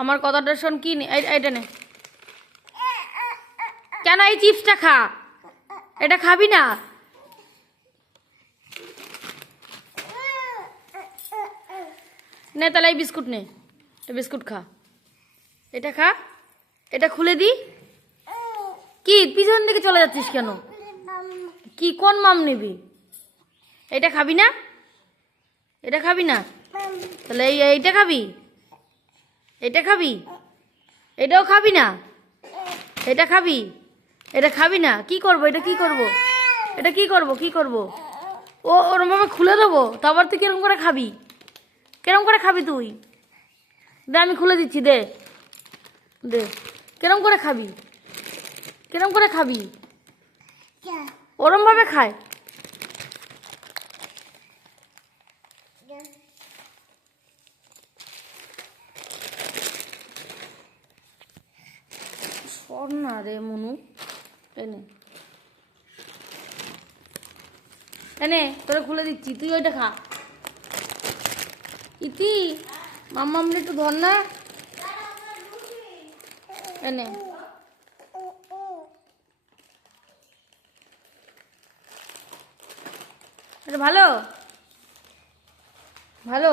আমার কথাটা শোন, কি এইটা নে। কেন এই চিপসটা খা, এটা খাবি না? নে তাহলে এই বিস্কুট নে, এই বিস্কুট খা, এটা খা, এটা খুলে দি। কি পিছন দিকে চলে যাচ্ছিস কেন? কি কোন মাম নিবি? এটা খাবি না? এটা খাবি না? তাহলে এইটা খাবি? এটা খাবি? এটাও খাবি না? এটা খাবি? এটা খাবি না? কি করব? এটা কি করব? এটা কি করব? কি করব? ও ওরম ভাবে খুলে দেবো, তারপর তুই কিরম করে খাবি? কিরম করে খাবি তুই? দে আমি খুলে দিচ্ছি, দে দে। কিরম করে খাবি? কিরম করে খাবি? ওরম ভাবে খায়। সর না রে মনু, এনে এনে তোরে খুলে দিচ্ছি, তুই ওইটা খা। ইতি মাম্মামরে একটু ধর না, এনে। এটা ভালো ভালো।